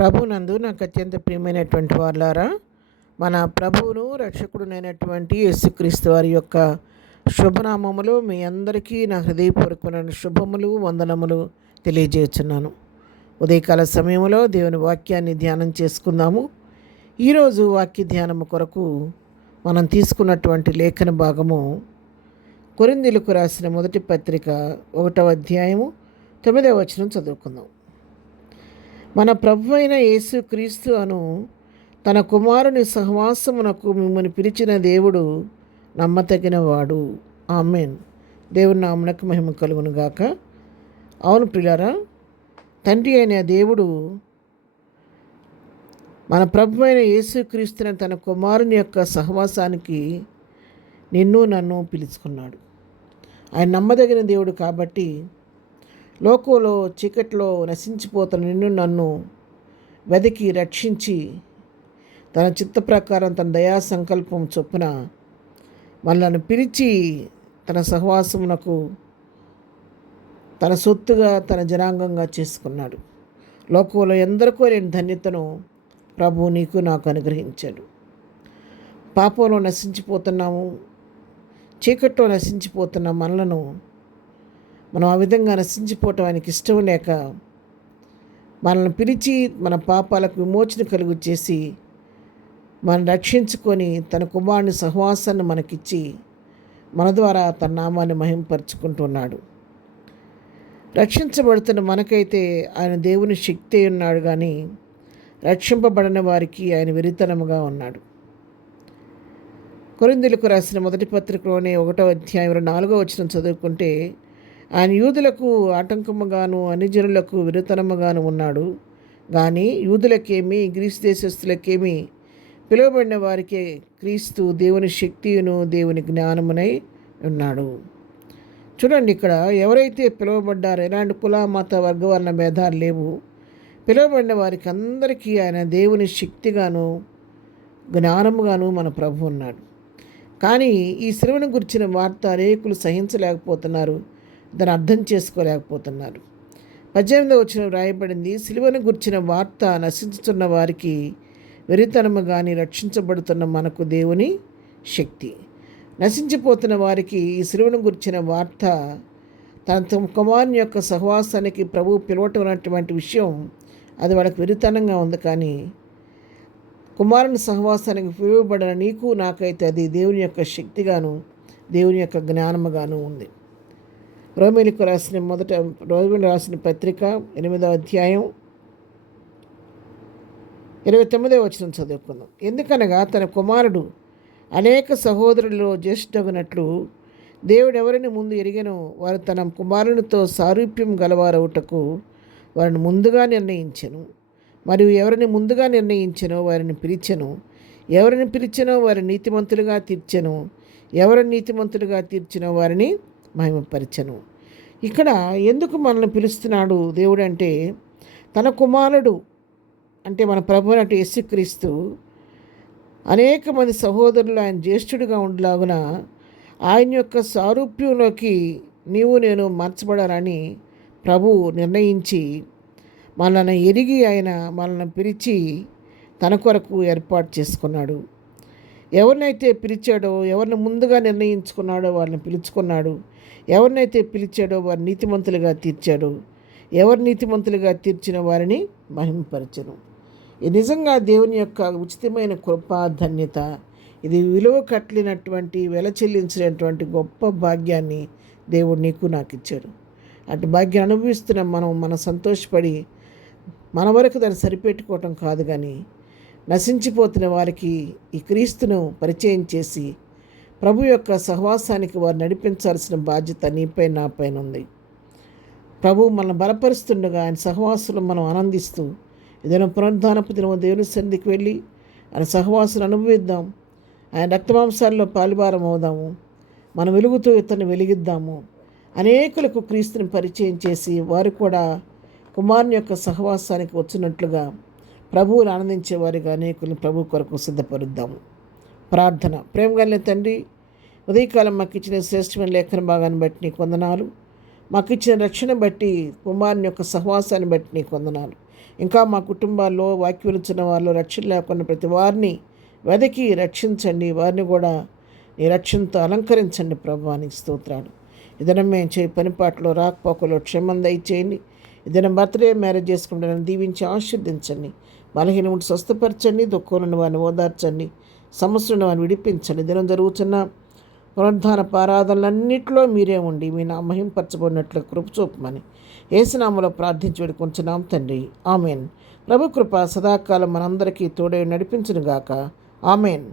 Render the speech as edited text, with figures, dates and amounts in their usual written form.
ప్రభునందు నాకు అత్యంత ప్రియమైనటువంటి వారులారా, మన ప్రభువును రక్షకుడునైనటువంటి యేసుక్రీస్తు వారి యొక్క శుభనామములు మీ అందరికీ నా హృదయపూర్వకమైన శుభములు వందనములు తెలియజేస్తున్నాను. ఉదయకాల సమయంలో దేవుని వాక్యాన్ని ధ్యానం చేసుకుందాము. ఈరోజు వాక్య ధ్యానము కొరకు మనం తీసుకున్నటువంటి లేఖన భాగము కొరింథీయులకు రాసిన మొదటి పత్రిక 1వ అధ్యాయము 9వ వచనం చదువుకుందాం. మన ప్రభు అయిన యేసుక్రీస్తు అను తన కుమారుని సహవాసమునకు మిమ్మల్ని పిలిచిన దేవుడు నమ్మతగినవాడు. ఆమేన్. దేవుని నామమునకు మహిమ కలుగును గాక. అవును ప్రియులారా, తండ్రి అయిన దేవుడు మన ప్రభు అయిన యేసుక్రీస్తుని తన కుమారుని యొక్క సహవాసానికి నిన్ను నన్ను పిలుచుకున్నాడు. ఆయన నమ్మదగిన దేవుడు కాబట్టి లోకంలో చీకట్లో నశించిపోతున్న నిన్ను నన్ను వెతికి రక్షించి తన చిత్త ప్రకారం తన దయా సంకల్పం చొప్పున మనల్ని పిలిచి తన సహవాసమునకు తన సొత్తుగా తన జనాంగంగా చేసుకున్నాడు. లోకంలో ఎందరికో లేని ధన్యతను ప్రభు నీకు నాకు అనుగ్రహించాడు. పాపంలో నశించిపోతున్నాము, చీకట్లో నశించిపోతున్న మనలను మనం ఆ విధంగా నశించిపోవటం ఆయనకి ఇష్టం లేక మనల్ని పిలిచి మన పాపాలకు విమోచన కలుగు చేసి మనం రక్షించుకొని తన కుమారుని సహవాసాన్ని మనకిచ్చి మన ద్వారా తన నామాన్ని మహింపరుచుకుంటున్నాడు. రక్షించబడుతున్న మనకైతే ఆయన దేవుని శక్తి ఉన్నాడు, కానీ రక్షింపబడిన వారికి ఆయన వెరితనముగా ఉన్నాడు. కొరింథీయులకు రాసిన మొదటి పత్రికలోనే 1వ అధ్యాయం 4వ వచనం చదువుకుంటే, ఆయన యూదులకు ఆటంకముగాను అన్యజనులకు విరుతనముగాను ఉన్నాడు, కానీ యూదులకేమి గ్రీసు దేశస్థులకేమి పిలువబడిన వారికే క్రీస్తు దేవుని శక్తియును దేవుని జ్ఞానమునై ఉన్నాడు. చూడండి, ఇక్కడ ఎవరైతే పిలువబడ్డారో ఎలాంటి కుల మత వర్గవర్ణ భేదాలు లేవు. పిలువబడిన వారికి అందరికీ ఆయన దేవుని శక్తిగాను జ్ఞానముగాను మన ప్రభు ఉన్నాడు. కానీ ఈ సిలువను గురించిన వార్త అనేకులు సహించలేకపోతున్నారు, దాన్ని అర్థం చేసుకోలేకపోతున్నారు. 18వ వచనం రాయబడింది, సిలువను గురించిన వార్త నశించుతున్న వారికి వెరితనము కానీ రక్షించబడుతున్న మనకు దేవుని శక్తి. నశించిపోతున్న వారికి ఈ సిలువను గురించిన వార్త తన కుమారుని యొక్క సహవాసానికి ప్రభు పిలవటం అన్నటువంటి విషయం అది వాళ్ళకి వెరితనంగా ఉంది. కానీ కుమారుని సహవాసానికి పిలువబడిన నీకు నాకైతే అది దేవుని యొక్క శక్తిగాను దేవుని యొక్క జ్ఞానముగాను ఉంది. రోమీయులకు రాసిన పత్రిక 8వ అధ్యాయం 29వ వచనం చదువుకుందాం. ఎందుకనగా తన కుమారుడు అనేక సహోదరులలో జ్యేష్ఠగునట్లు దేవుడు ఎవరిని ముందు ఎరిగెనో వారు తన కుమారునితో సారూప్యం గలవారవుటకు వారిని ముందుగా నిర్ణయించెను. మరియు ఎవరిని ముందుగా నిర్ణయించెనో వారిని పిలిచెను, ఎవరిని పిలిచెనో వారిని నీతిమంతులుగా తీర్చెను, ఎవరిని నీతిమంతులుగా తీర్చెనో వారిని మహిమపరిచెను. ఇక్కడ ఎందుకు మనల్ని పిలుస్తున్నాడు దేవుడు అంటే, తన కుమారుడు అంటే మన ప్రభు అంటే యేసుక్రీస్తు అనేక మంది సహోదరులు ఆయన జ్యేష్ఠుడిగా ఉండలాగున ఆయన యొక్క సారూప్యంలోకి నీవు నేను మార్చబడాలని ప్రభు నిర్ణయించి మనల్ని ఎరిగి ఆయన మనల్ని పిలిచి తన కొరకు ఏర్పాటు చేసుకున్నాడు. ఎవరినైతే పిలిచాడో, ఎవరిని ముందుగా నిర్ణయించుకున్నాడో వారిని పిలుచుకున్నాడు. ఎవరినైతే పిలిచాడో వారిని నీతిమంతులుగా తీర్చాడు. ఎవరు నీతిమంతులుగా తీర్చిన వారిని మహిమపరచను. ఇది నిజంగా దేవుని యొక్క ఉచితమైన కృపా ధన్యత. ఇది విలువ కట్టలేనటువంటి వెల చెల్లించినటువంటి గొప్ప భాగ్యాన్ని దేవుడు నీకు నాకు ఇచ్చాడు. అటు భాగ్యాన్ని అనుభవిస్తున్న మనం సంతోషపడి మన వరకు దాన్ని సరిపెట్టుకోవటం కాదు, కానీ నశించిపోతున్న వారికి ఈ క్రీస్తును పరిచయం చేసి ప్రభు యొక్క సహవాసానికి వారు నడిపించాల్సిన బాధ్యత నీపై నాపైన ఉంది. ప్రభు మనల్ని బలపరుస్తుండగా ఆయన సహవాసులు మనం ఆనందిస్తూ ఏదైనా పునరుద్ధానపు దినము దేవుని సన్నిధికి వెళ్ళి ఆయన సహవాసులు అనుభవిద్దాం. ఆయన రక్తమాంసాల్లో పాలుభారం అవుదాము. మనం వెలుగుతూ ఇతన్ని వెలిగిద్దాము. అనేకులకు క్రీస్తుని పరిచయం చేసి వారు కూడా కుమారుని యొక్క సహవాసానికి వచ్చినట్లుగా ప్రభువుని ఆనందించేవారిగా అనేకులను ప్రభు కొరకు సిద్ధపరుద్దాము. ప్రార్థన. ప్రేమగల తండ్రి, ఉదయకాలం మాకు ఇచ్చిన శ్రేష్టమైన లేఖన భాగాన్ని బట్టి నీకు వందనాలు. మాకు ఇచ్చిన రక్షణ బట్టి, కుమారుని యొక్క సహవాసాన్ని బట్టి నీకు వందనాలు. ఇంకా మా కుటుంబాల్లో వాక్యం ఇచ్చిన వాళ్ళు రక్షణ లేకుండా ప్రతి వారిని వెదకి రక్షించండి. వారిని కూడా నీ రక్షణతో అలంకరించండి ప్రభు. నీకు స్తోత్రాలు. ఇదనం మేము చేయి పనిపాట్లో రాకపోకలో క్షేమం దయచేయండి. ఇదనం బర్త్డే మ్యారేజ్ చేసుకుంటే దీవించి ఆశీర్దించండి. బలహీనముడు స్వస్థపరచండి. దుఃఖంలో వారిని ఓదార్చండి. సమస్యలను వారిని విడిపించండి. దినం జరుగుతున్న పునరుద్ధాన పారాధనలన్నింటిలో మీరే ఉండి మీ నా మహింపరచబడినట్లు కృప చూపమని యేసునామములో ప్రార్థించి వేడుకొంచున్నాం తండ్రి. ఆమెన్. ప్రభు కృప సదాకాలం మనందరికీ తోడై నడిపించునుగాక. ఆమెన్.